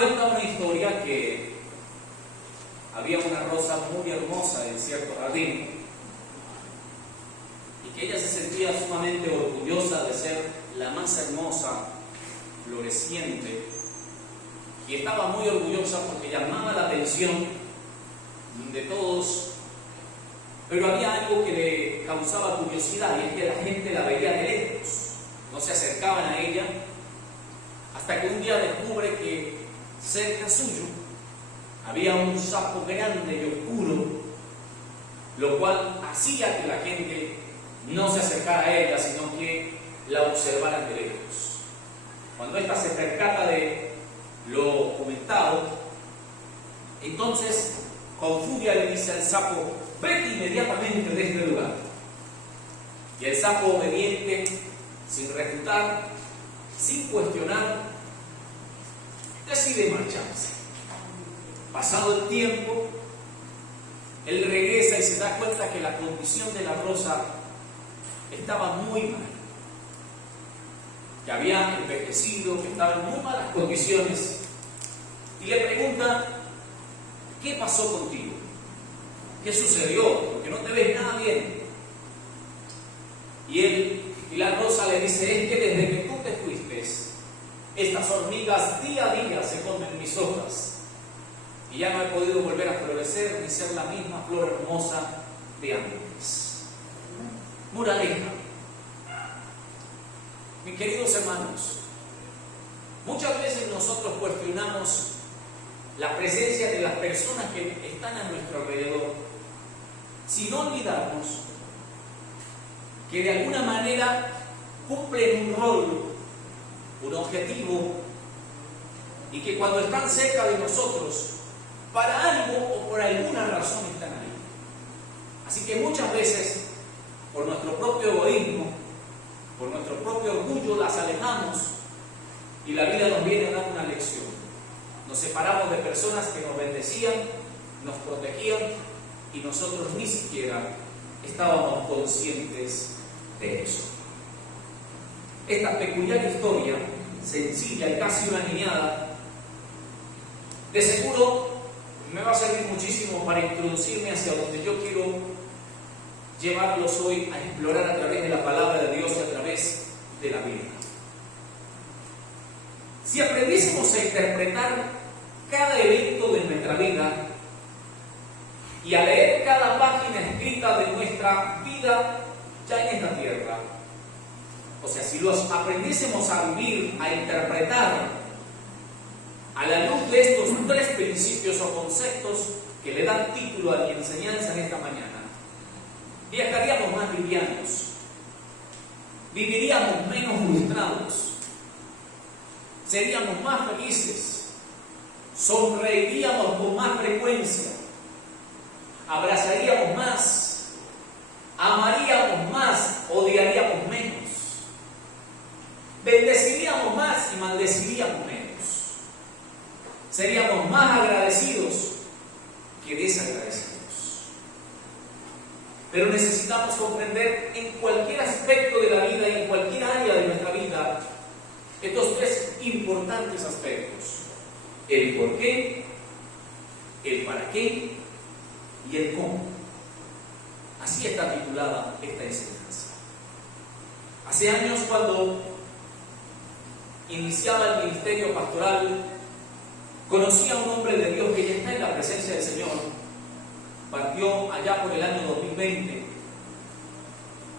Cuenta una historia que había una rosa muy hermosa en cierto jardín y que ella se sentía sumamente orgullosa de ser la más hermosa, floreciente, y estaba muy orgullosa porque llamaba la atención de todos, pero había algo que le causaba curiosidad, y es que la gente la veía de lejos, no se acercaban a ella, hasta que un día descubre que cerca suyo había un sapo grande y oscuro, lo cual hacía que la gente no se acercara a ella, sino que la observaran de lejos. Cuando ésta se percata de lo comentado, entonces con furia le dice al sapo: vete inmediatamente de este lugar. Y el sapo, obediente, sin refutar, sin cuestionar, decide marcharse. Pasado el tiempo, él regresa y se da cuenta que la condición de la rosa estaba muy mal, que había envejecido, que estaba en muy malas condiciones, y le pregunta: ¿qué pasó contigo? ¿Qué sucedió? Porque no te ves nada bien. Y la rosa le dice: es que desde que tú te fuiste, estas hormigas día a día se comen mis hojas, y ya no he podido volver a florecer ni ser la misma flor hermosa de antes. Moraleja, mis queridos hermanos, muchas veces nosotros cuestionamos la presencia de las personas que están a nuestro alrededor, sin olvidarnos que de alguna manera cumplen un rol, un objetivo, y que cuando están cerca de nosotros, para algo o por alguna razón están ahí. Así que muchas veces, por nuestro propio egoísmo, por nuestro propio orgullo, las alejamos, y la vida nos viene a dar una lección. Nos separamos de personas que nos bendecían, nos protegían, y nosotros ni siquiera estábamos conscientes de eso. Esta peculiar historia, sencilla y casi una niñada, de seguro me va a servir muchísimo para introducirme hacia donde yo quiero llevarlos hoy a explorar a través de la palabra de Dios y a través de la Biblia. Si aprendiésemos a interpretar cada evento de nuestra vida y a leer cada página escrita de nuestra vida ya en esta tierra, o sea, si los aprendiésemos a vivir, a interpretar a la luz de estos tres principios o conceptos que le dan título a mi enseñanza en esta mañana, viajaríamos más livianos, viviríamos menos frustrados, seríamos más felices, sonreiríamos con más frecuencia, abrazaríamos más, amaríamos más, odiaríamos menos, bendeciríamos más y maldeciríamos menos. Seríamos más agradecidos que desagradecidos. Pero necesitamos comprender en cualquier aspecto de la vida y en cualquier área de nuestra vida estos tres importantes aspectos: el por qué, el para qué y el cómo. Así está titulada esta enseñanza. Hace años, cuando iniciaba el ministerio pastoral, conocí a un hombre de Dios que ya está en la presencia del Señor. Partió allá por el año 2020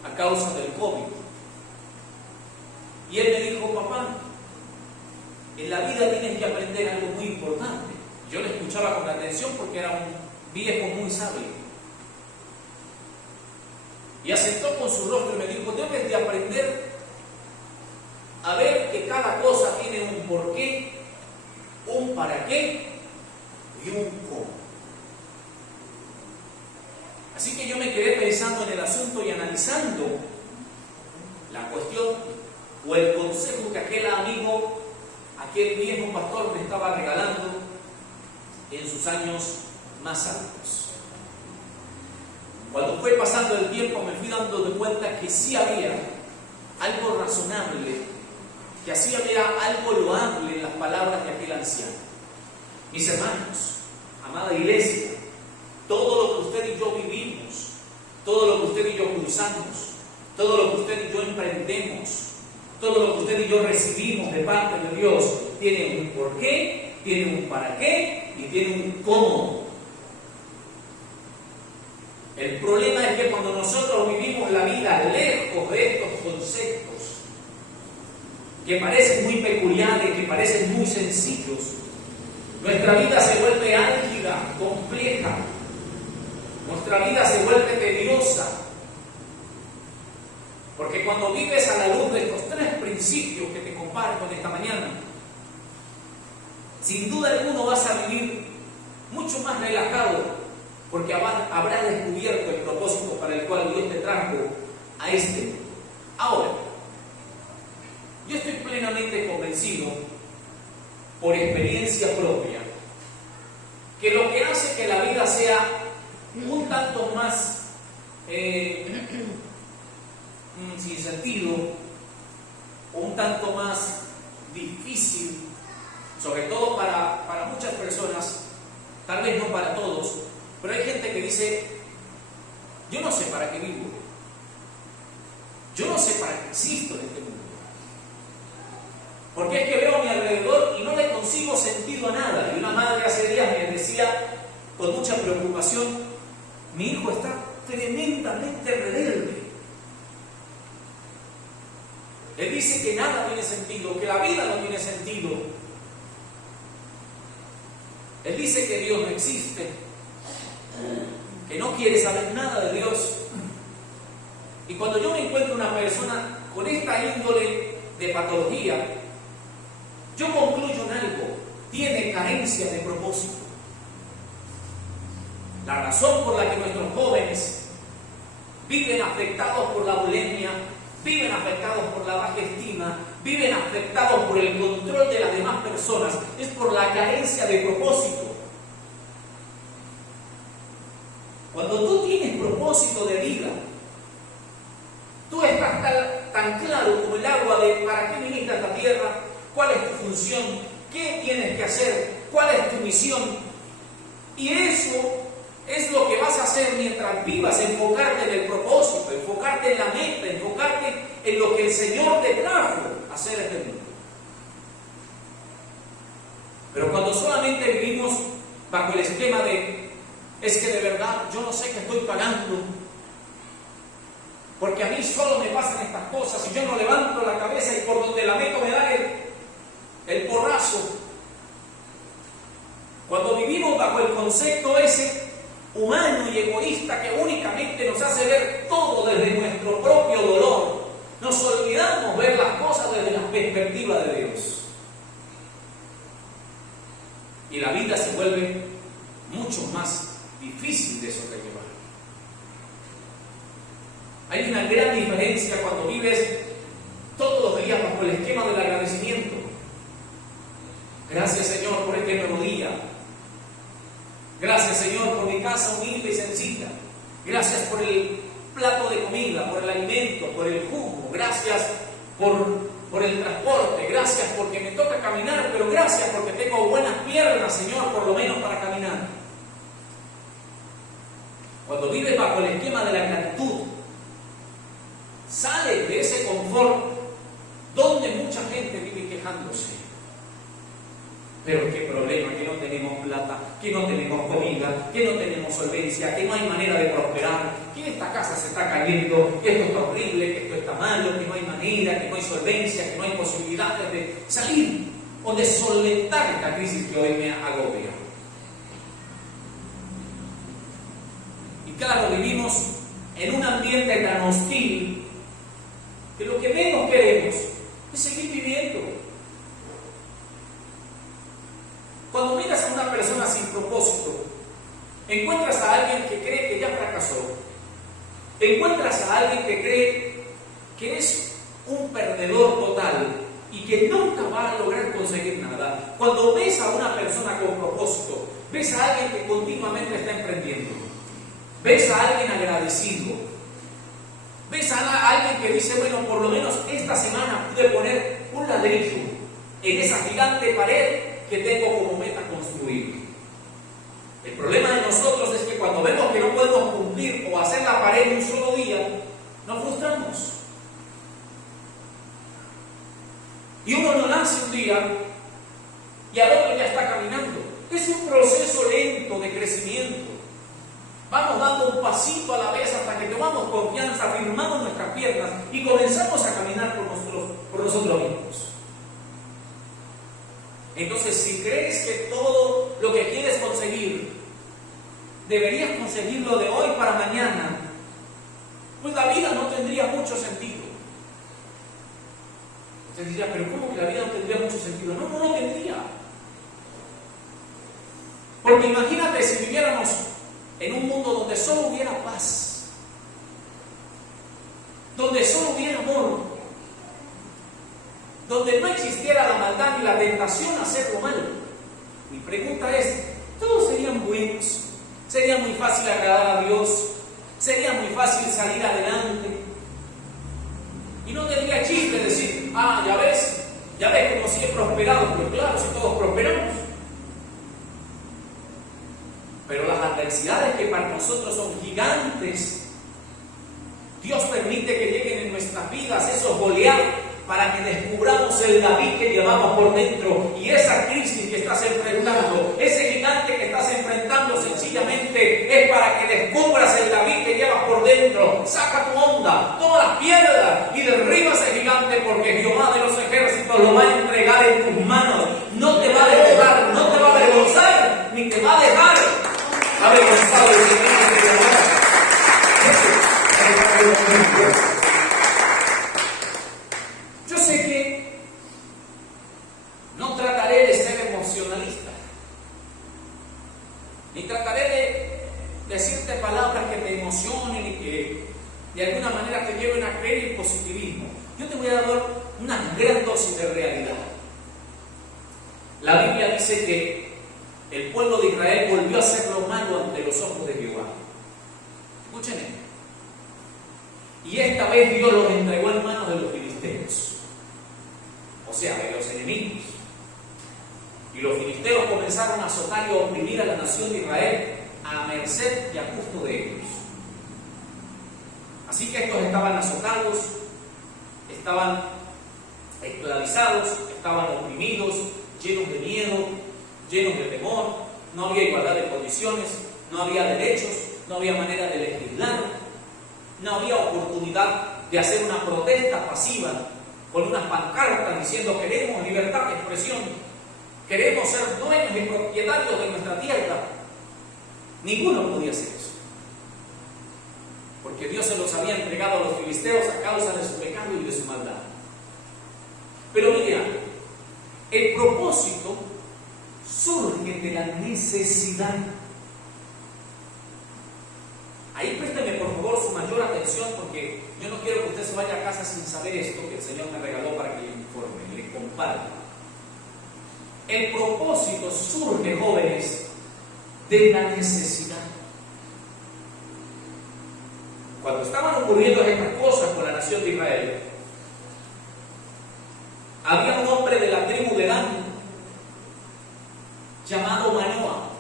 a causa del COVID. Y él me dijo: papá, en la vida tienes que aprender algo muy importante. Yo le escuchaba con atención porque era un viejo muy sabio. Y aceptó con su rostro y me dijo: debes de aprender a ver que cada cosa tiene un porqué, un para qué y un cómo. Así que yo me quedé pensando en el asunto y analizando la cuestión o el consejo que aquel amigo, aquel viejo pastor me estaba regalando en sus años más altos. Cuando fue pasando el tiempo me fui dando de cuenta que sí había algo razonable, que así había algo loable en las palabras de aquel anciano. Mis hermanos, amada iglesia, todo lo que usted y yo vivimos, todo lo que usted y yo cruzamos, todo lo que usted y yo emprendemos, todo lo que usted y yo recibimos de parte de Dios, tiene un porqué, tiene un para qué y tiene un cómo. El problema es que cuando nosotros vivimos la vida lejos de estos conceptos, que parecen muy peculiares, que parecen muy sencillos, nuestra vida se vuelve álgida, compleja, nuestra vida se vuelve tediosa, porque cuando vives a la luz de estos tres principios que te comparto en esta mañana, sin duda alguna vas a vivir mucho más relajado, porque habrás descubierto el propósito para el cual Dios te trajo a este mundo. Ahora, yo estoy plenamente convencido, por experiencia propia, que lo que hace que la vida sea un tanto más sin sentido, un tanto más difícil, sobre todo para muchas personas, tal vez no para todos, pero hay gente que dice: yo no sé para qué vivo, yo no sé para qué existo en este mundo, porque es que veo a mi alrededor y no le consigo sentido a nada. Y una madre hace días me decía con mucha preocupación: mi hijo está tremendamente rebelde. Él dice que nada tiene sentido, que la vida no tiene sentido. Él dice que Dios no existe, que no quiere saber nada de Dios. Y cuando yo me encuentro una persona con esta índole de patología, yo concluyo en algo: tiene carencia de propósito. La razón por la que nuestros jóvenes viven afectados por la bulimia, viven afectados por la baja estima, viven afectados por el control de las demás personas, es por la carencia de propósito. Cuando tú tienes propósito de vida, tú estás tan claro como el agua de para qué viniste a esta tierra, cuál es tu función, qué tienes que hacer, cuál es tu misión. Y eso es lo que vas a hacer mientras vivas: enfocarte en el propósito, enfocarte en la meta, enfocarte en lo que el Señor te trajo a hacer este mundo. Pero cuando solamente vivimos bajo el esquema de: es que de verdad yo no sé qué estoy pagando, porque a mí solo me pasan estas cosas y yo no levanto la cabeza y por donde la meto me da el porrazo. Cuando vivimos bajo el concepto ese humano y egoísta que únicamente nos hace ver todo desde nuestro propio dolor, nos olvidamos ver las cosas desde la perspectiva de Dios. Y la vida se vuelve mucho más difícil de sobrellevar. Hay una gran diferencia cuando vives todos los días bajo el esquema del agradecimiento. Gracias, Señor, por este nuevo día. Gracias, Señor, por mi casa humilde y sencilla. Gracias por el plato de comida, por el alimento, por el jugo. Gracias por el transporte. Gracias porque me toca caminar, pero gracias porque tengo buenas piernas, Señor, por lo menos para caminar. Cuando vives bajo el esquema de la gratitud, sales de ese confort donde mucha gente vive quejándose. Pero qué problema, que no tenemos plata, que no tenemos comida, que no tenemos solvencia, que no hay manera de prosperar, que esta casa se está cayendo, que esto está horrible, que esto está malo, que no hay manera, que no hay solvencia, que no hay posibilidades de salir o de solventar esta crisis que hoy me agobia. Y claro, vivimos en un ambiente tan hostil que lo que menos queremos es seguir viviendo. Cuando miras a una persona sin propósito, encuentras a alguien que cree que ya fracasó, encuentras a alguien que cree que es un perdedor total y que nunca va a lograr conseguir nada. Cuando ves a una persona con propósito, ves a alguien que continuamente está emprendiendo, ves a alguien agradecido, ves a alguien que dice: bueno, por lo menos esta semana pude poner un ladrillo en esa gigante pared que tengo como meta construir. El problema de nosotros es que cuando vemos que no podemos cumplir o hacer la pared en un solo día, nos frustramos. Y uno no nace un día y al otro ya está caminando. Es un proceso lento de crecimiento. Vamos dando un pasito a la vez hasta que tomamos confianza, firmamos nuestras piernas y comenzamos a caminar por nosotros mismos. Entonces, si crees que todo lo que quieres conseguir, deberías conseguirlo de hoy para mañana, pues la vida no tendría mucho sentido. Usted diría, pero ¿cómo que la vida no tendría mucho sentido? No, no lo tendría. Porque imagínate si viviéramos en un mundo donde solo hubiera paz, donde solo hubiera amor, donde no existiera la maldad ni la tentación a hacer lo malo. Mi pregunta es, ¿todos serían buenos? ¿Sería muy fácil agradar a Dios? ¿Sería muy fácil salir adelante? Y no tendría chiste decir, ya ves como si he prosperado. Pero claro, si todos prosperamos. Pero las adversidades que para nosotros son gigantes, Dios permite que lleguen en nuestras vidas esos Goliat para que descubramos el David que llevamos por dentro. Y esa crisis que estás enfrentando, ese gigante que estás enfrentando, sencillamente es para que descubras el David que llevas por dentro. Saca tu onda, toma las piedras y derriba ese gigante, porque Jehová de los ejércitos lo va a entregar en tus manos. No te va a dejar, no te va a avergonzar, ni te va a dejar avergonzado el Señor que te llamará. Yo sé que no trataré de ser emocionalista, ni trataré de decirte palabras que te emocionen y que de alguna manera te lleven a creer en positivismo. Yo te voy a dar una gran dosis de realidad. La Biblia dice que el pueblo de Israel volvió a hacer lo malo ante los ojos de Jehová. Escuchen esto. Y esta vez Dios los entregó en manos de los filisteos, o sea, de los enemigos. Y los filisteos comenzaron a azotar y a oprimir a la nación de Israel a merced y a gusto de ellos. Así que estos estaban azotados, estaban esclavizados, estaban oprimidos, llenos de miedo, llenos de temor. No había igualdad de condiciones, no había derechos, no había manera de legislar. No había oportunidad de hacer una protesta pasiva con unas pancartas diciendo queremos libertad de expresión, queremos ser dueños y propietarios de nuestra tierra. Ninguno podía hacer eso, porque Dios se los había entregado a los filisteos a causa de su pecado y de su maldad. Pero mira, el propósito surge de la necesidad. Ahí présteme por favor su mayor atención, porque yo no quiero que usted se vaya a casa sin saber esto que el Señor me regaló para que le informe, le comparta. El propósito surge, jóvenes, de la necesidad. Cuando estaban ocurriendo estas cosas con la nación de Israel, había un hombre de la tribu de Dan llamado Manoah.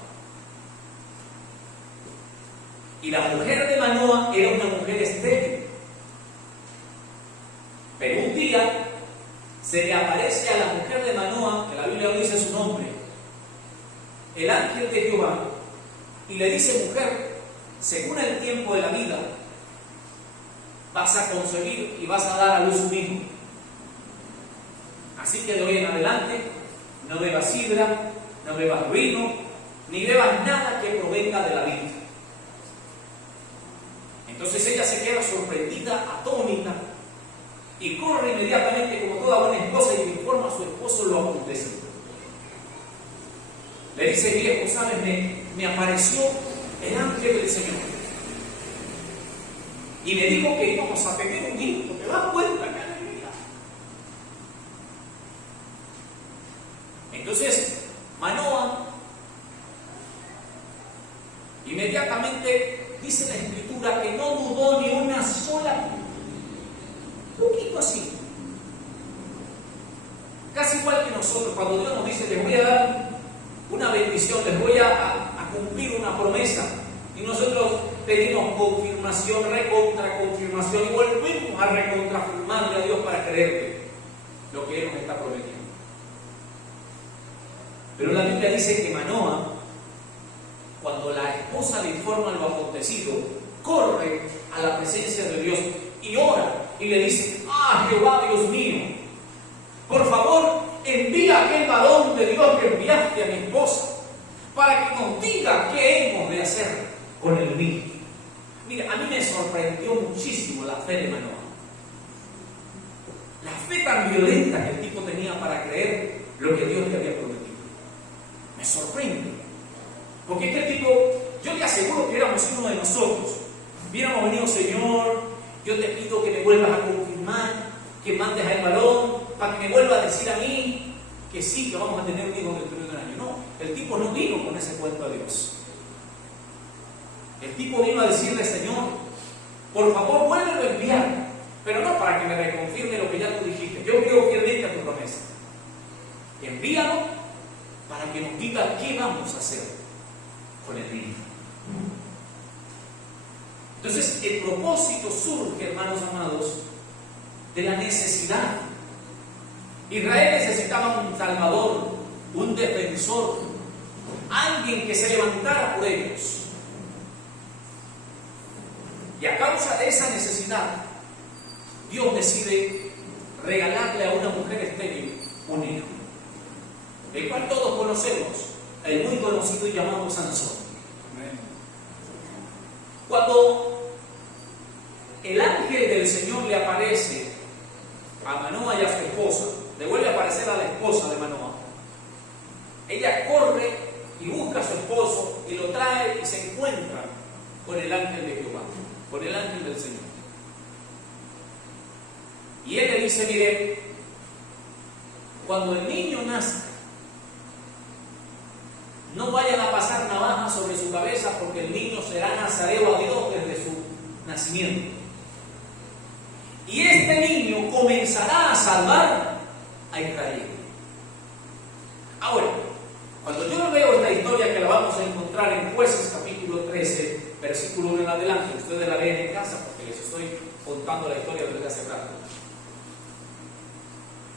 Y la mujer de Manoah era una mujer estéril. Pero un día se le aparece a la mujer de Manoah, que la Biblia no dice su nombre, el ángel de Jehová, y le dice: mujer, según el tiempo de la vida, vas a concebir y vas a dar a luz un hijo. Así que de hoy en adelante no bebas sidra, no bebas vino, ni bebas nada que provenga de la vid. Entonces ella se queda sorprendida, atónita, y corre inmediatamente como toda buena esposa y le informa a su esposo lo acontecido. Le dice: viejo, ¿sabes? Me apareció el ángel del Señor y me dijo que íbamos a tener un hijo. ¿Te das cuenta? ¡Qué alegría! Entonces Manoah inmediatamente, dice la Escritura, que no dudó ni una sola, poquito así, casi igual que nosotros, cuando Dios nos dice: les voy a dar una bendición, les voy a cumplir una promesa y nosotros pedimos confirmación, recontraconfirmación y volvemos a recontrafirmarle a Dios para creerle lo que Él nos está prometiendo. Pero la Biblia dice que Manoah, cuando la esposa le informa lo acontecido, corre a la presencia de Dios y ora y le dice: ¡Ah, Jehová Dios mío! Por favor, envía a aquel varón de Dios que enviaste a mi esposa para que nos diga qué hemos de hacer con el vino. Mira, a mí me sorprendió muchísimo la fe de Manoah. La fe tan violenta que el tipo tenía para creer lo que Dios le había prometido. Me sorprende. Porque este tipo, yo le aseguro que éramos uno de nosotros. Hubiéramos venido: Señor, yo te pido que me vuelvas a confirmar, que mandes al varón, para que me vuelva a decir a mí que sí, que vamos a tener un hijo dentro de un año. No, el tipo no vino con ese cuento a Dios. El tipo vino a decirle: Señor, por favor, vuélvelo a enviar, pero no para que me reconfirme lo que ya tú dijiste. Yo creo fielmente a tu promesa. Envíalo para que nos diga qué vamos a hacer con el vino. Entonces, el propósito surge, hermanos amados, de la necesidad. Israel necesitaba un salvador, un defensor, alguien que se levantara por ellos. Y a causa de esa necesidad, Dios decide regalarle a una mujer estéril un hijo, el cual todos conocemos, el muy conocido y llamado Sansón. Cuando el ángel del Señor le aparece a Manoah y a su esposa, le vuelve a aparecer a la esposa de Manoah, ella corre y busca a su esposo y lo trae y se encuentra con el ángel de Jehová, con el ángel del Señor. Y él le dice: mire, cuando el niño nazca, no vayan a pasar navaja sobre su cabeza, porque el niño será nazareo a Dios desde su nacimiento. Y este niño comenzará a salvar a Israel. Ahora, cuando yo leo esta historia, que la vamos a encontrar en Jueces capítulo 13, versículo 1 en adelante, ustedes la leen en casa porque les estoy contando la historia desde hace rato.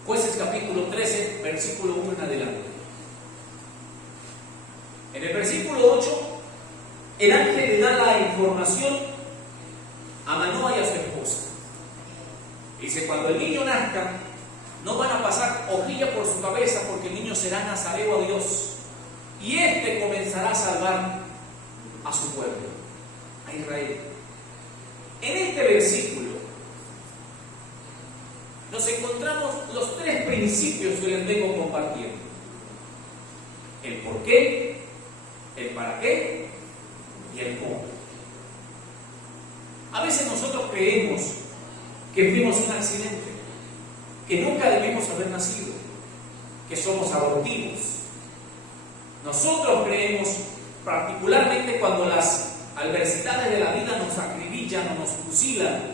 Jueces capítulo 13, versículo 1 en adelante. En el versículo 8, el ángel le da la información a Manoah y a su esposa. Dice: cuando el niño nazca, no van a pasar hojilla por su cabeza, porque el niño será nazareo a Dios, y éste comenzará a salvar a su pueblo, a Israel. En este versículo nos encontramos los tres principios que les vengo compartiendo: el por qué, el para qué y el cómo. A veces nosotros creemos que fuimos un accidente, que nunca debimos haber nacido, que somos abortivos. Nosotros creemos, particularmente cuando las adversidades de la vida nos acribillan o nos fusilan,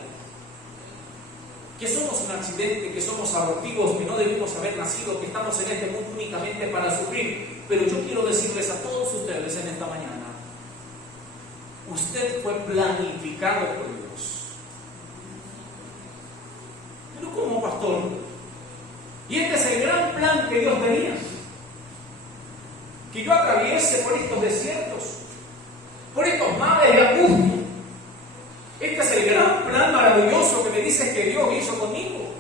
que somos un accidente, que somos abortivos, que no debimos haber nacido, que estamos en este mundo únicamente para sufrir. Pero yo quiero decirles a todos ustedes en esta mañana: usted fue planificado por Dios. Pero ¿cómo, pastor? Y este es el gran plan que Dios tenía: que yo atraviese por estos desiertos, por estos mares de angustia. Este es el gran plan maravilloso que me dices que Dios hizo conmigo.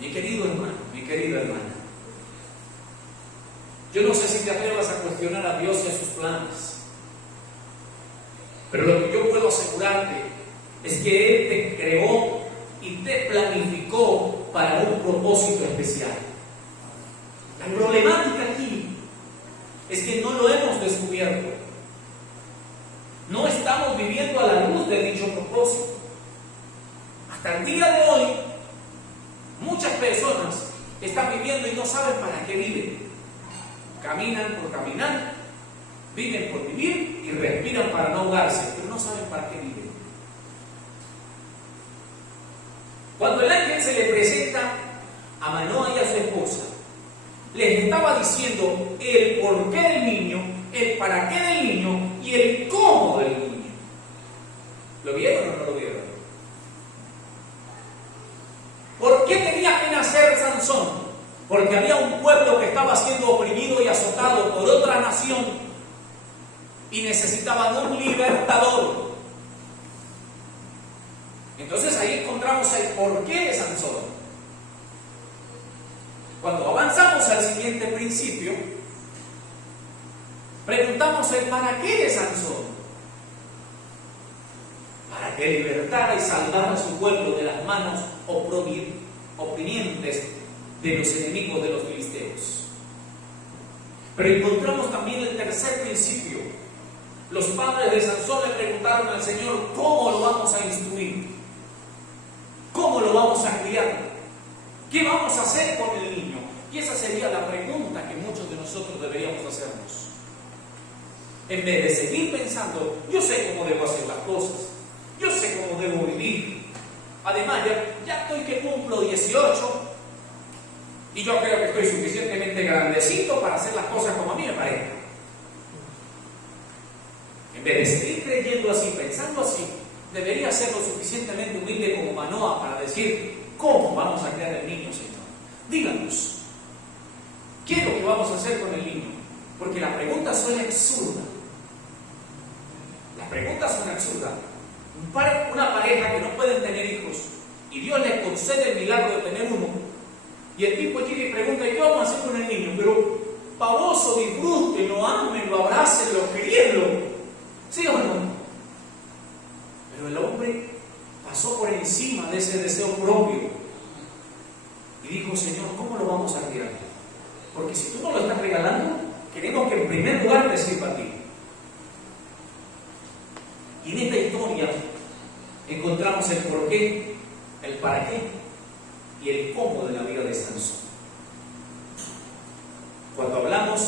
Mi querido hermano, mi querida hermana, yo no sé si te atrevas a cuestionar a Dios y a sus planes, pero lo que yo puedo asegurarte es que Él te creó y te planificó para un propósito especial. La problemática aquí es que no lo hemos descubierto. No estamos viviendo a la luz de dicho propósito. Hasta el día de hoy, muchas personas están viviendo y no saben para qué viven. Caminan por caminar, viven por vivir y respiran para no ahogarse, pero no saben para qué viven. Cuando el ángel se le presenta a Manoah y a su esposa, les estaba diciendo el porqué del niño, el para qué del niño y el cómo del niño. ¿Lo vieron o no lo vieron? ¿Por qué tenía que nacer Sansón? Porque había un pueblo que estaba siendo oprimido y azotado por otra nación y necesitaban un libertador. Entonces ahí encontramos el porqué de Sansón. Cuando avanzamos al siguiente principio, preguntamos el para qué de Sansón. Para que libertara y salvara a su pueblo de las manos oprimientes de los enemigos de los filisteos. Pero encontramos también el tercer principio. Los padres de Sansón le preguntaron al Señor: ¿cómo lo vamos a instruir? ¿Cómo lo vamos a criar? ¿Qué vamos a hacer con el niño? Y esa sería la pregunta que muchos de nosotros deberíamos hacernos. En vez de seguir pensando, yo sé cómo debo hacer las cosas, yo sé cómo debo vivir. Además, ya estoy que cumplo 18 y yo creo que estoy suficientemente grandecito para hacer las cosas como a mí me parezca. En vez de seguir creyendo así, pensando así, debería ser lo suficientemente humilde como Manoah para decir: ¿cómo vamos a criar el niño, Señor? Díganos, ¿qué es lo que vamos a hacer con el niño? Porque la pregunta suena absurda. La pregunta suena absurda. Una pareja que no pueden tener hijos y Dios les concede el milagro de tener uno, y el tipo llega y pregunta: ¿y qué vamos a hacer con el niño? Pero pavoso, disfrútenlo, ámenlo, abrácenlo, queriénlo. ¿Sí o no? Pero el hombre pasó por encima de ese deseo propio y dijo: Señor, ¿cómo lo vamos a criar? Porque si tú no lo estás regalando, queremos que en primer lugar te sirva a ti. Y en esta historia encontramos el porqué, el para qué y el cómo de la vida de Sansón. Cuando hablamos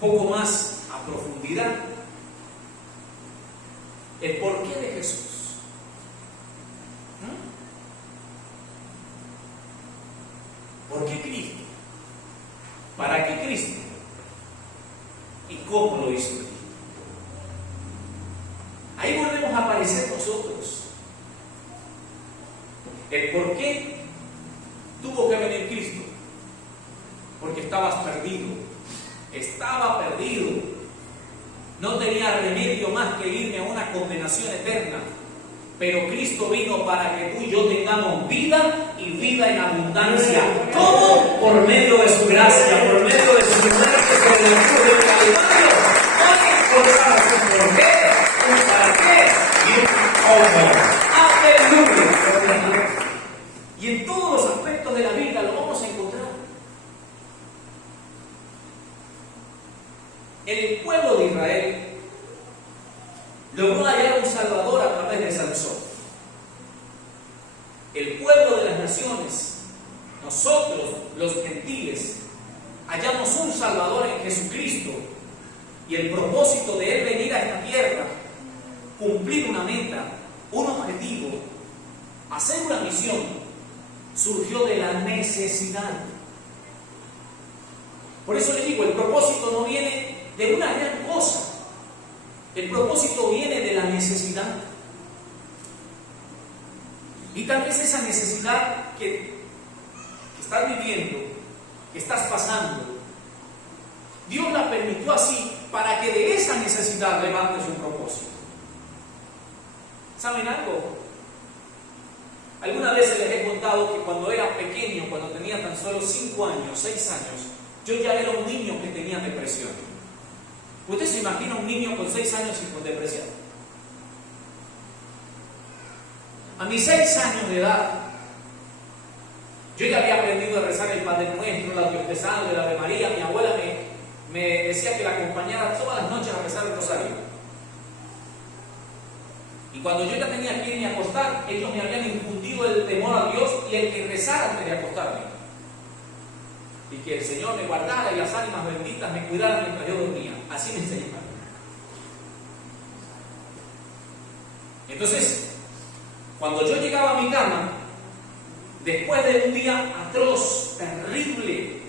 poco más a profundidad, el porqué de Jesús. ¿Por qué Cristo? ¿Para qué Cristo? ¿Y cómo lo hizo Cristo? Ahí volvemos a aparecer nosotros. El por qué tuvo que venir Cristo. Porque estabas perdido. Estaba perdido. No tenía remedio más que irme a una condenación eterna. Pero Cristo vino para que tú y yo tengamos vida y vida en abundancia. ¿Cómo? Por medio de su gracia, por medio de su muerte sobre la cruz del Calvario. No importaba su por qué, un para qué y un cómo. ¡Aleluya! Y en todos los aspectos de la vida lo vamos a encontrar. El pueblo de Israel logró hallar un Salvador a través de Sansón. El pueblo de las naciones, nosotros los gentiles, hallamos un Salvador en Jesucristo, y el propósito de Él venir a esta tierra, cumplir una meta, un objetivo, hacer una misión, surgió de la necesidad. Por eso le digo, el propósito no viene de una gran cosa. El propósito viene de la necesidad. Y tal vez esa necesidad que estás viviendo, que estás pasando, Dios la permitió así para que de esa necesidad levantes un propósito. ¿Saben algo? Algunas veces les he contado que cuando era pequeño, cuando tenía tan solo 5 años, 6 años, yo ya era un niño que tenía depresión. ¿Usted se imagina un niño con 6 años y con depresión? A mis 6 años de edad, yo ya había aprendido a rezar el Padre Nuestro, la Dios te salve, la Ave María. Mi abuela me decía que la acompañara todas las noches a rezar el rosario. Y cuando yo ya tenía que irme a acostar, ellos me habían infundido el temor a Dios y el que rezara antes de acostarme. Y que el Señor me guardara y las ánimas benditas me cuidaran mientras yo dormía. Así me enseñaron. Entonces, cuando yo llegaba a mi cama, después de un día atroz, terrible.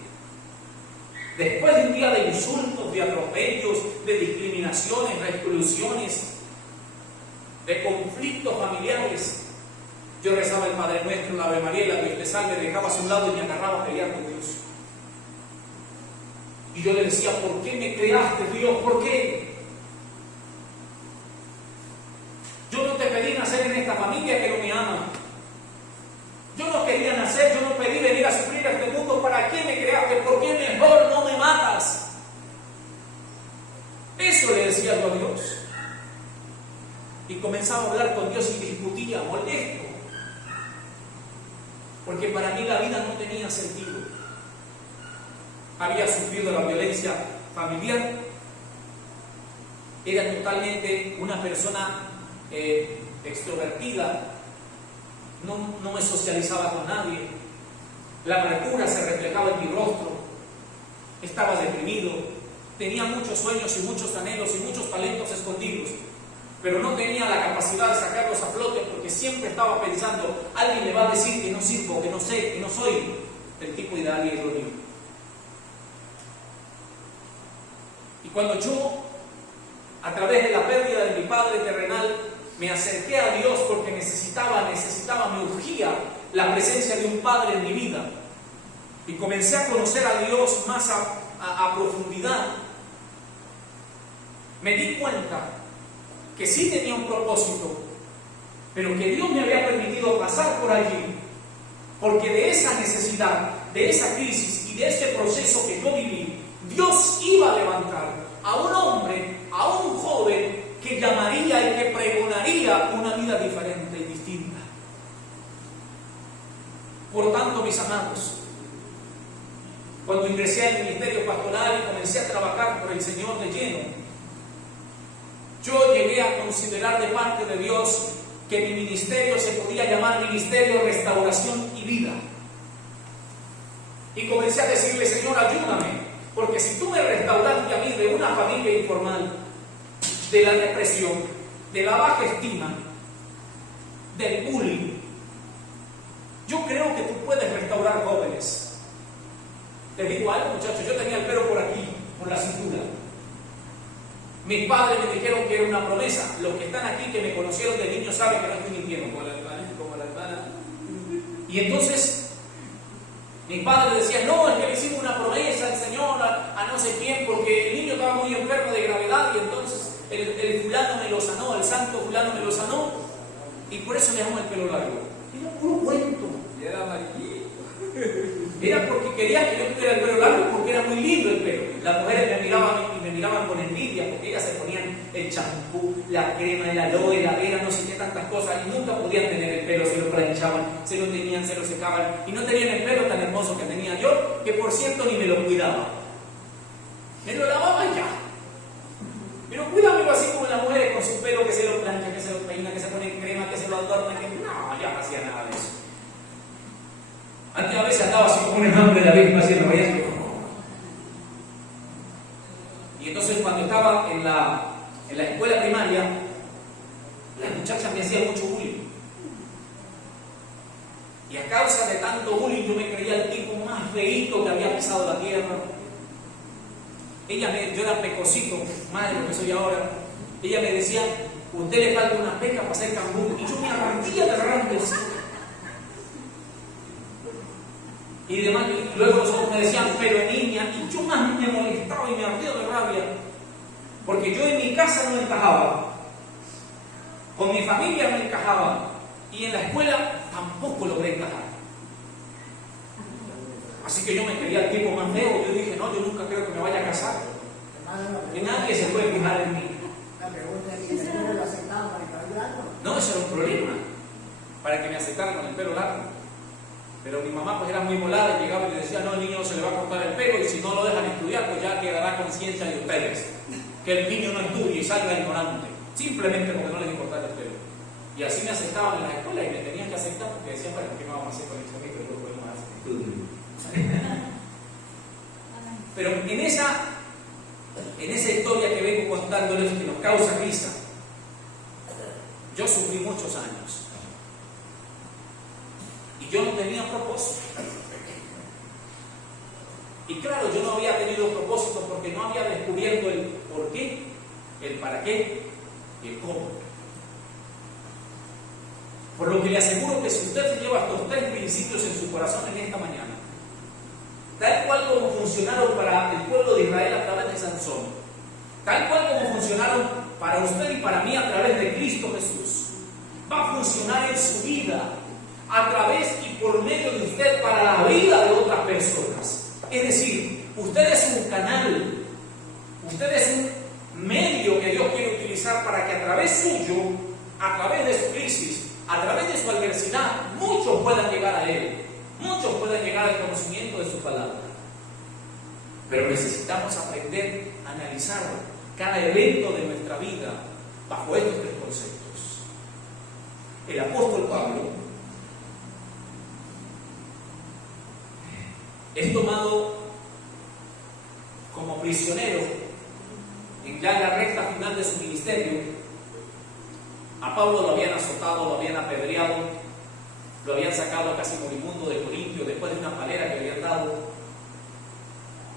Después de un día de insultos, de atropellos, de discriminaciones, de exclusiones, de conflictos familiares, yo rezaba el Padre Nuestro, la Ave María, la Dios te salve, dejaba a su lado y me agarraba a pelear con Dios. Y yo le decía, ¿por qué me creaste, Dios? ¿Por qué? Yo no te pedí nacer en esta familia que no me ama. Yo no quería nacer, yo no pedí venir a sufrir a este mundo. ¿Para qué me creaste? ¿Por qué mejor no me matas? Eso le decía yo a Dios. Y comenzaba a hablar con Dios y discutía, molesto. Porque para mí la vida no tenía sentido. Había sufrido la violencia familiar. Era totalmente una persona extrovertida. No me socializaba con nadie. La amargura se reflejaba en mi rostro. Estaba deprimido. Tenía muchos sueños y muchos anhelos y muchos talentos escondidos, pero no tenía la capacidad de sacarlos a flote porque siempre estaba pensando, alguien me va a decir que no sirvo, que no sé, que no soy el tipo ideal y idóneo. Y cuando yo, a través de la pérdida de mi padre terrenal, me acerqué a Dios porque necesitaba, me urgía la presencia de un padre en mi vida. Y comencé a conocer a Dios más a profundidad. Me di cuenta que sí tenía un propósito, pero que Dios me había permitido pasar por allí, porque de esa necesidad, de esa crisis y de ese proceso que yo viví, Dios iba a levantar a un hombre, a un joven, que llamaría y que pregonaría una vida diferente y distinta. Por tanto, mis amados, cuando ingresé al ministerio pastoral y comencé a trabajar por el Señor de lleno, yo llegué a considerar de parte de Dios que mi ministerio se podía llamar Ministerio Restauración y Vida. Y comencé a decirle, Señor, ayúdame, porque si tú me restauraste a mí de una familia informal, de la depresión, de la baja estima, del bullying, yo creo que tú puedes restaurar jóvenes. Les digo algo, muchachos, yo tenía el pelo por aquí, por la cintura. Mis padres me dijeron que era una promesa. Los que están aquí, que me conocieron de niño, saben que no estoy mintiendo, como la hermana. Y entonces, mis padres decían, no, es que le hicimos una promesa al Señor a no sé quién, porque el niño estaba muy enfermo de gravedad, y entonces el fulano me lo sanó, el santo fulano me lo sanó, y por eso le damos el pelo largo. Era puro cuento. Y era amarillito. Era porque quería que yo tuviera el pelo largo, porque era muy lindo el pelo. Las mujeres me miraban con envidia, porque ellas se ponían el champú, la crema, el aloe, la vera, no sé qué tantas cosas, y nunca podían tener el pelo, se lo planchaban, se lo tenían, se lo secaban, y no tenían el pelo tan hermoso que tenía yo, que por cierto ni me lo cuidaba. Me lo lavaba y ya. Pero cuídamelo así como las mujeres con su pelo, que se lo plancha, que se lo peina, que se pone crema, que se lo adorna, que no, ya no hacía nada de eso. Antes a veces andaba así como un enjambre de la misma, así en la raíz. Y entonces cuando estaba en la escuela primaria, las muchachas me hacían mucho bullying. Y a causa de tanto bullying yo me creía el tipo más feíto que había pisado la tierra. Yo era pecosito, más de lo que soy ahora. Ella me decía, usted le falta una peca para ser cambur. Y yo me arrantía de rambes. Y demás, y luego los otros me decían, pero niña, y yo más me molestaba y me ardía de rabia, porque yo en mi casa no encajaba, con mi familia no encajaba, y en la escuela tampoco logré encajar. Así que yo me creía el tipo más feo. Yo dije, no, yo nunca creo que me vaya a casar, que nadie se puede fijar en mí. La pregunta es, ¿y el niño lo aceptaba para el cabello largo? No, eso era un problema, para que me aceptaran con el pelo largo. Pero mi mamá pues era muy molada y llegaba y le decía, no, el niño se le va a cortar el pelo, y si no lo dejan estudiar, pues ya quedará conciencia de ustedes, que el niño no estudie y salga ignorante, simplemente porque no les importaba el pelo. Y así me aceptaban en la escuela y me tenían que aceptar, porque decían, bueno, ¿qué vamos a hacer con el chomito? No podemos hacer estudio. Pero en esa historia que vengo contándoles, que nos causa risa, yo sufrí muchos años. Y yo no tenía propósito. Y claro, yo no había tenido propósito porque no había descubierto el por qué, el para qué y el cómo. Por lo que le aseguro que si usted lleva estos 3 principios en su corazón en esta mañana, tal cual como funcionaron para el pueblo de Israel a través de Sansón, tal cual como funcionaron para usted y para mí a través de Cristo Jesús, va a funcionar en su vida, a través y por medio de usted para la vida de otras personas. Es decir, usted es un canal, usted es un medio que Dios quiere utilizar para que a través suyo, a través de su crisis, a través de su adversidad, muchos puedan llegar a Él, muchos puedan llegar al conocimiento de su palabra. Pero necesitamos aprender a analizar cada evento de nuestra vida bajo estos 3 conceptos. El apóstol Pablo es tomado como prisionero en ya la recta final de su ministerio. A Pablo lo habían azotado, lo habían apedreado, lo habían sacado casi moribundo de Corintio después de una palera que le habían dado.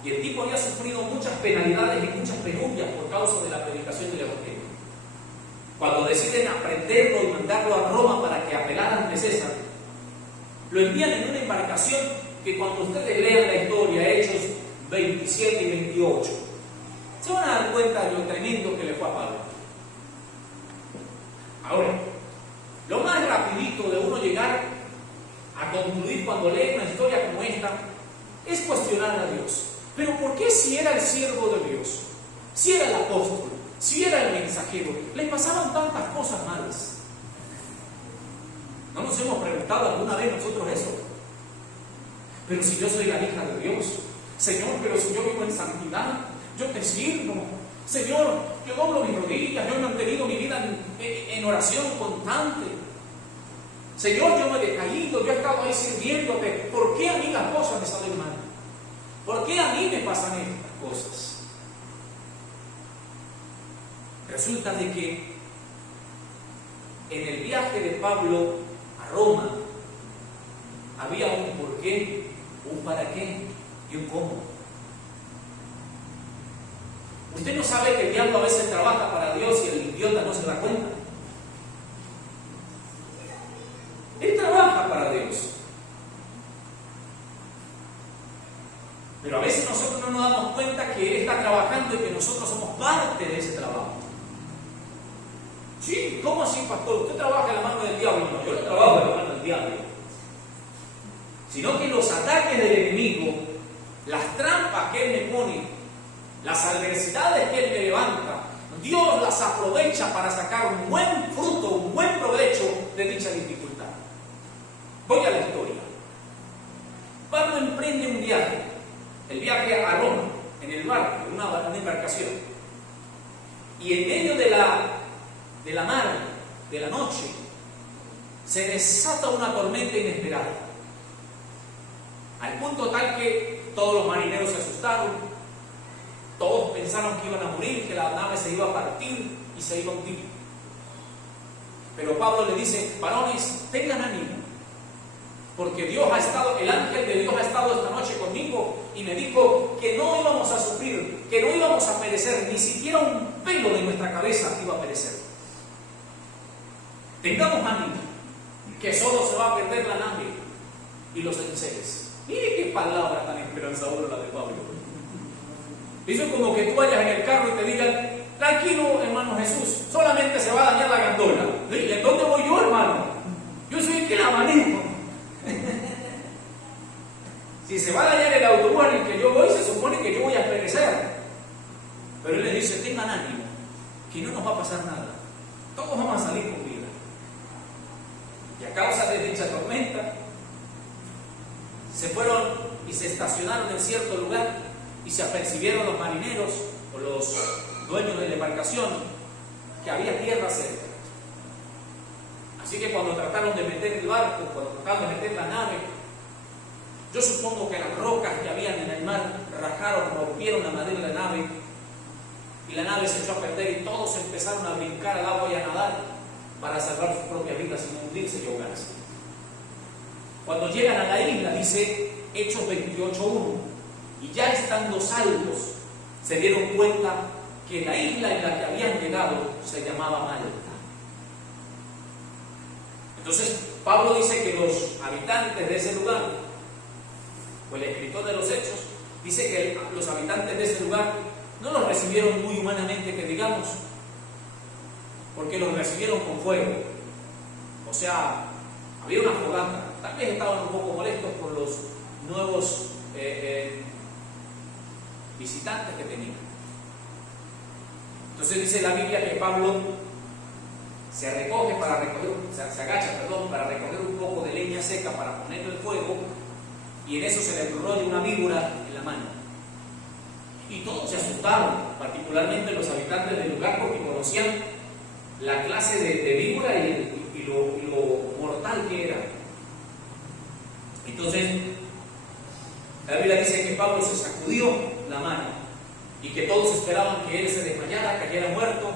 Y el tipo había sufrido muchas penalidades y muchas penurias por causa de la predicación del Evangelio. Cuando deciden aprenderlo y mandarlo a Roma para que apelara ante César, lo envían en una embarcación que cuando ustedes lean la historia, Hechos 27 y 28, se van a dar cuenta de lo tremendo que le fue a Pablo. Ahora, lo más rapidito de uno llegar a concluir cuando lee una historia como esta es cuestionar a Dios. Pero ¿por qué si era el siervo de Dios, si era el apóstol, si era el mensajero, le pasaban tantas cosas malas? ¿No nos hemos preguntado alguna vez nosotros eso? Pero si yo soy la hija de Dios, Señor, pero si yo vivo en santidad, yo te sirvo. Señor, yo doblo mis rodillas, yo he mantenido mi vida en oración constante. Señor, yo me he decaído, yo he estado ahí sirviéndote. ¿Por qué a mí las cosas me salen mal? ¿Por qué a mí me pasan estas cosas? Resulta de que en el viaje de Pablo a Roma había un por qué, un para qué y un cómo. Usted no sabe que el diablo a veces trabaja para Dios y el idiota no se da cuenta. Él trabaja para Dios. Pero a veces nosotros no nos damos cuenta que Él está trabajando y que nosotros somos parte de ese trabajo. Sí, ¿cómo así, pastor? ¿Usted trabaja en la mano del diablo? No, yo no trabajo en la mano del diablo. Sino que los ataques del enemigo, las trampas que Él me pone, las adversidades que Él me levanta, Dios las aprovecha para sacar un buen fruto, un buen provecho de dicha dificultad. Voy a la historia. Pablo emprende un viaje, el viaje a Roma, en el barco, en una embarcación. Y en medio de la mar, de la noche, se desata una tormenta inesperada. Al punto tal que todos los marineros se asustaron. Todos pensaron que iban a morir, que la nave se iba a partir y se iba a hundir. Pero Pablo le dice: varones, tengan ánimo, porque Dios ha estado, el ángel de Dios ha estado esta noche conmigo y me dijo que no íbamos a sufrir, que no íbamos a perecer, ni siquiera un pelo de nuestra cabeza iba a perecer. Tengamos ánimo, que solo se va a perder la nave y los enseres. Mire qué palabra tan esperanzadora la de Pablo. Eso es como que tú vayas en el carro y te digan: tranquilo, hermano Jesús, solamente se va a dañar la gandola. ¿Y en dónde voy yo, hermano? Yo soy el que la manejo. Si se va a dañar el autobús en el que yo voy, se supone que yo voy a perecer. Pero Él le dice: tengan ánimo, que no nos va a pasar nada. Todos vamos a salir con vida. Y a causa de dicha tormenta, se fueron y se estacionaron en cierto lugar. Y se apercibieron los marineros o los dueños de la embarcación que había tierra cerca. Así que cuando trataron de meter el barco, cuando trataron de meter la nave, yo supongo que las rocas que habían en el mar rajaron, rompieron la madera de la nave y la nave se echó a perder y todos empezaron a brincar al agua y a nadar para salvar sus propias vidas sin hundirse y ahogarse. Cuando llegan a la isla, dice Hechos 28:1, y ya estando salvos, se dieron cuenta que la isla en la que habían llegado se llamaba Malta. Entonces Pablo dice que los habitantes de ese lugar, o el escritor de los Hechos, dice que los habitantes de ese lugar no los recibieron muy humanamente, que digamos, porque los recibieron con fuego. O sea, había una fogata. Tal vez estaban un poco molestos por los nuevos visitantes que tenían. Entonces dice la Biblia que Pablo se agacha para recoger un poco de leña seca para ponerle el fuego, y en eso se le enrolla una víbora en la mano. Y todos se asustaron, particularmente los habitantes del lugar, porque conocían la clase de víbora y lo mortal que era. Entonces, la Biblia dice que Pablo se sacudió la mano y que todos esperaban que él se desmayara, cayera muerto,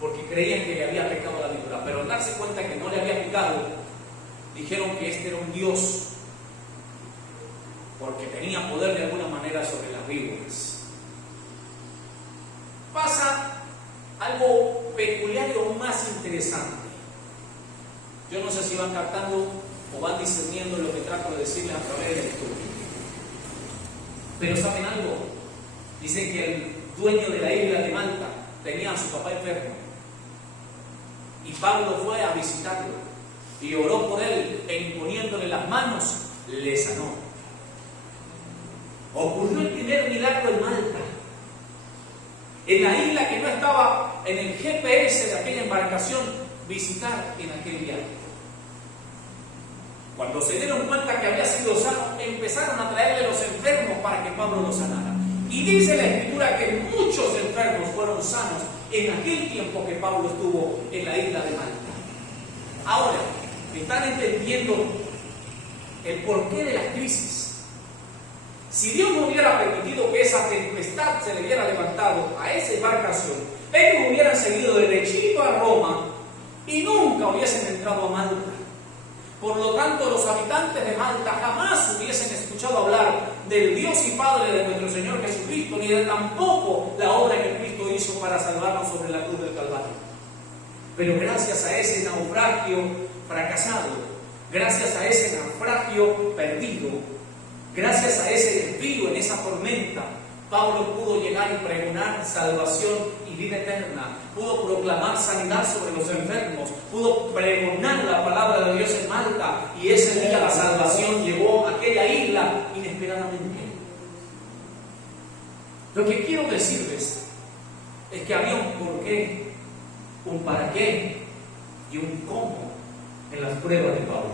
porque creían que le había picado la víbora. Pero al darse cuenta que no le había picado, dijeron que este era un dios, porque tenía poder de alguna manera sobre las víboras. Pasa algo peculiar y aún más interesante. Yo no sé si van captando o van discerniendo lo que trato de decirles a través de la historia. Pero ¿saben algo? Dicen que el dueño de la isla de Malta tenía a su papá enfermo, y Pablo fue a visitarlo y oró por él, e imponiéndole las manos le sanó. Ocurrió el primer milagro en Malta, en la isla que no estaba en el GPS de aquella embarcación visitar en aquel viaje. Cuando se dieron cuenta que había sido sano, empezaron a traerle los enfermos para que Pablo los sanara. Y dice la Escritura que muchos enfermos fueron sanos en aquel tiempo que Pablo estuvo en la isla de Malta. Ahora, ¿están entendiendo el porqué de las crisis? Si Dios no hubiera permitido que esa tempestad se le hubiera levantado a esa embarcación, ellos hubieran seguido derechito a Roma y nunca hubiesen entrado a Malta. Por lo tanto, los habitantes de Malta jamás hubiesen escuchado hablar del Dios y Padre de nuestro Señor Jesucristo, ni de tampoco la obra que Cristo hizo para salvarnos sobre la cruz del Calvario. Pero gracias a ese naufragio fracasado, gracias a ese naufragio perdido, gracias a ese desvío en esa tormenta, Pablo pudo llegar y pregonar salvación y vida eterna, pudo proclamar sanidad sobre los enfermos, pudo pregonar la palabra de Dios en Malta, y ese día la salvación llegó a aquella isla inesperadamente. Lo que quiero decirles es que había un porqué, un para qué y un cómo en las pruebas de Pablo.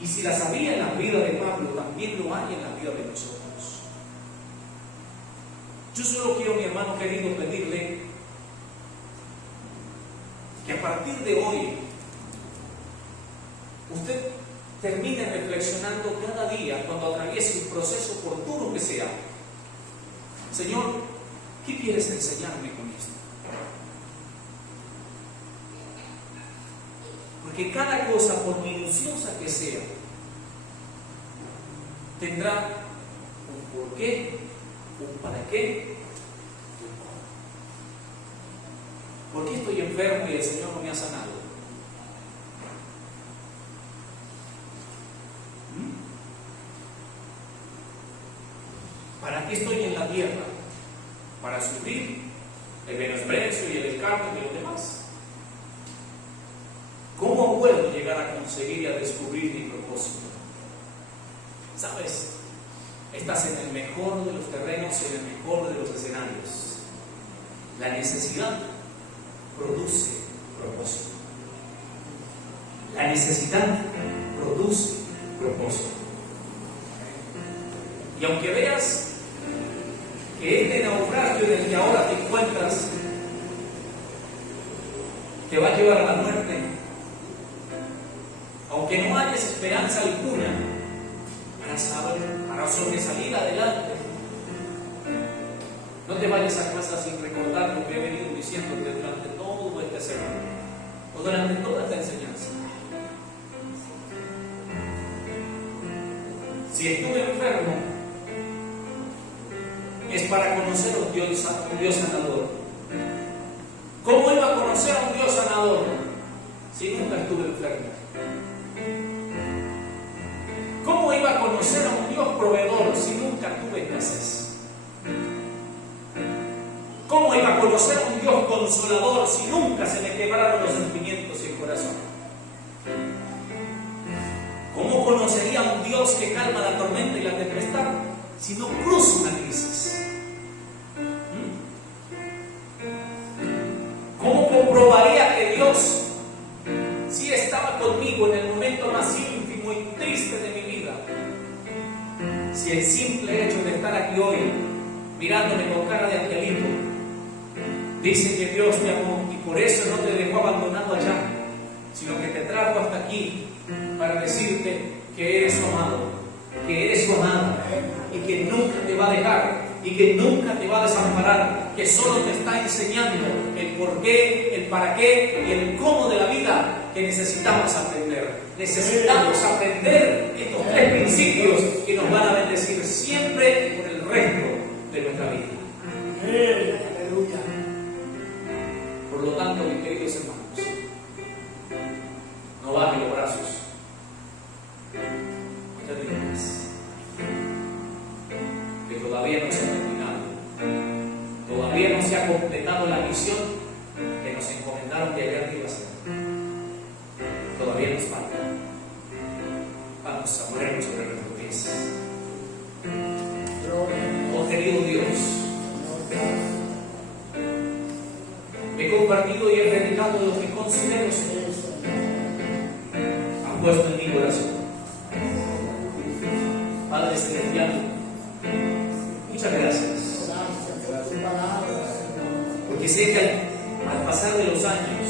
Y si las había en la vida de Pablo, también lo hay en la vida de nosotros. Yo solo quiero, mi hermano querido, pedirle que a partir de hoy usted termine reflexionando cada día cuando atraviese un proceso, por duro que sea: Señor, ¿qué quieres enseñarme con esto? Porque cada cosa, por minuciosa que sea, tendrá un porqué, un para qué, un cómo. ¿Por qué estoy enfermo y el Señor no me ha sanado? ¿Para qué estoy en la tierra? ¿Para sufrir el menosprecio y el descarte de los demás? ¿Cómo puedo llegar a conseguir y a descubrir mi propósito? ¿Sabes? Estás en el mejor de los terrenos y en el mejor de los escenarios. La necesidad produce propósito. La necesidad produce propósito. Y aunque veas que este naufragio en el que ahora te encuentras te va a llevar a la muerte, aunque no hayas esperanza alguna para sobresalir adelante, no te vayas a casa sin recordar lo que he venido diciéndote durante todo este sermón, o durante toda esta enseñanza. Si estuve enfermo, es para conocer a un Dios sanador. ¿Cómo iba a conocer a un Dios sanador si nunca estuve enfermo? ¿Cómo iba a conocer a un Dios proveedor si nunca tuve escasez? ¿Cómo iba a conocer a un Dios consolador si nunca se me quebraron los sentimientos y el corazón? ¿Cómo conocería a un Dios que calma la tormenta y la tempestad si no cruzo una crisis? ¿Cómo comprobaría que Dios sí estaba conmigo en el momento más íntimo y triste de mi vida? Si el simple hecho de estar aquí hoy, mirándome con cara de angelito, dice que Dios te amó y por eso no te dejó abandonado allá, sino que te trajo hasta aquí para decirte que eres su amado, que eres su amada y que nunca te va a dejar y que nunca te va a desamparar, que solo te está enseñando el por qué, el para qué y el cómo de la vida que necesitamos aprender. Necesitamos aprender estos 3 principios que nos van a bendecir siempre por el resto de nuestra vida. Por lo tanto, mis queridos hermanos, no bajen los brazos. No te digas más. Que todavía no se ha terminado. Todavía no se ha completado la misión que nos encomendaron de allá arriba hacer. Todavía nos falta. Vamos a ponernos sobre nuestros pies. Oh querido Dios, he compartido y he predicado lo que considero ha puesto en mi corazón. Padre celestial, muchas gracias. Porque sé que al pasar de los años,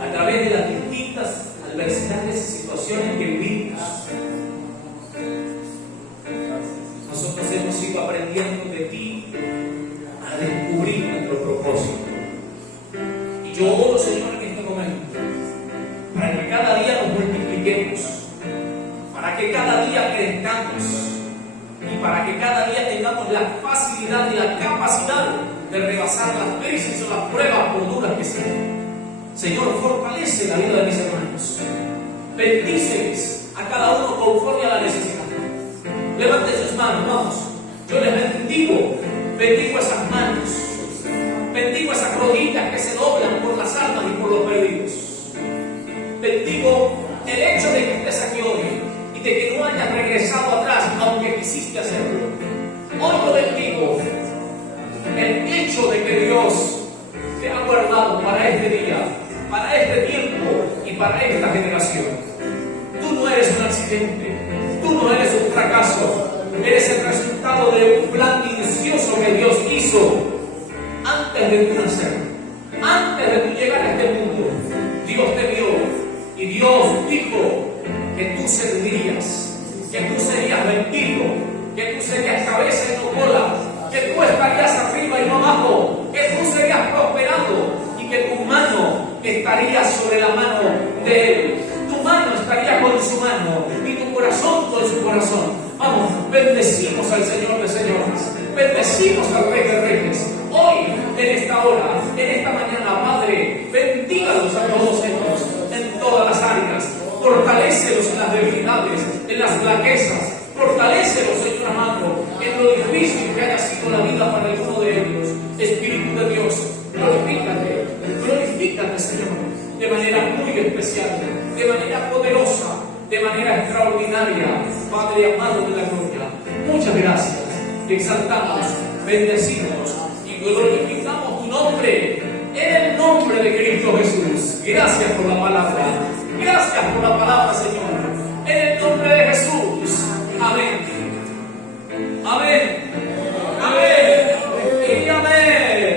a través de las distintas adversidades y situaciones que vivimos, nosotros hemos ido aprendiendo de ti a descubrir nuestro propósito. Y yo oro, Señor, en este momento, para que cada día nos multipliquemos, para que cada día crezcamos y para que cada día tengamos la facilidad y la capacidad de rebasar las crisis o las pruebas por duras que sean. Señor, fortalece la vida de mis hermanos. Bendíceles a cada uno conforme a la necesidad. Levante sus manos, vamos. Yo les bendigo esas manos. Bendigo esas rodillas que se doblan por las almas y por los perdidos. Bendigo el hecho de que estés aquí hoy y de que no hayas regresado atrás, aunque quisiste hacerlo. Hoy lo bendigo. El hecho de que Dios te ha guardado para este día, para este tiempo y para esta generación. Tú no eres un accidente, tú no eres un fracaso, eres el resultado de un plan minucioso que Dios hizo antes de tu nacer, antes de tu llegar a este mundo. Dios te vio y Dios dijo que tú servirías, que tú serías bendito, que tú serías cabeza y no cola, que tú estarías arriba y no abajo, que tú serías prosperado y que tu mano estaría sobre la mano de Él. Tu mano estaría con su mano y tu corazón con su corazón. Vamos, bendecimos al Señor de señores, bendecimos al Rey de Reyes. Hoy, en esta hora, en esta mañana, Padre, bendígalos a todos ellos en todas las áreas. Fortalécelos en las debilidades, en las flaquezas. Fortalécelos, Señor amado, en lo difícil que haya sido la vida para alguno de ellos. Espíritu de Dios, glorifícate, Señor, de manera muy especial, de manera poderosa, de manera extraordinaria. Padre amado de la gloria, muchas gracias. Te exaltamos, bendecimos y glorificamos tu nombre en el nombre de Cristo Jesús. Gracias por la palabra. Gracias por la palabra.